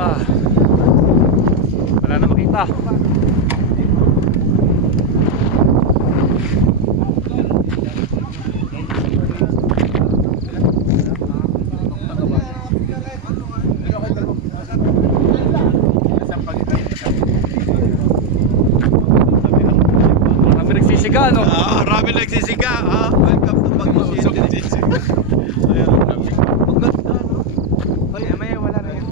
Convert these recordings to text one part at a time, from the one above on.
Ah. Wala na makita. Kami nagsisiga, no? Marami nagsisiga. Welcome to Pag-City. Ayan, maganda, no? Maya wala na yan.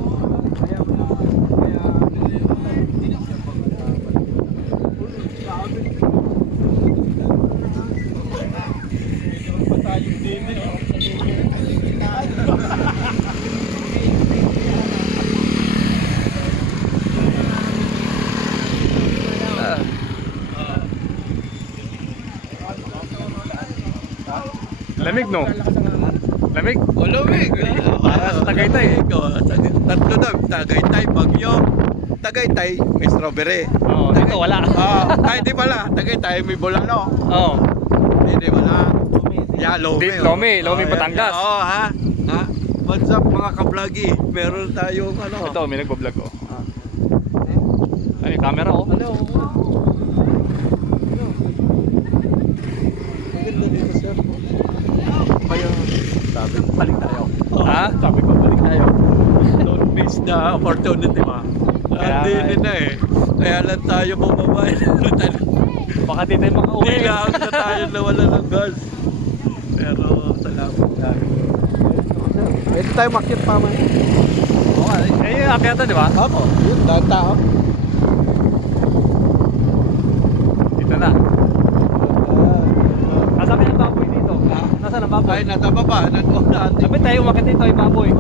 Lamig, no? Lamig? Lamig. Para sa Tagaytay. Tatlo na. Tagaytay, Bagyo. Tagaytay, may strawberry. Oo, dito wala. Hindi pala. Tagaytay, may bulalo. Oo. Hindi wala. Yeah, Lome. Lome, Batangas. Oo, ha? What's up mga kablagi? Meron tayong ano. Ito, may nagbablog, oh. Ay, may camera, oh. Ano? Maganda dito, sir. Kaya, sabi ko, balik tayo. Ha? Sabi ko, balik tayo. Don't miss the opportunity, ma. Hindi na eh. Kaya lang tayo bumaba. Baka di tayo makauwi. Nilaang na tayo nawala ng gas. Pero, salamat tayo. Pwede tayo makit pa man. Oo, eh, yung akyata, di ba? Opo, yun, dahil tao. Dito na. Nasaan yung baboy dito? Nasaan ang baboy? Ay, nasa baba, nag-ulan. Sabi tayo umakit dito, yung baboy.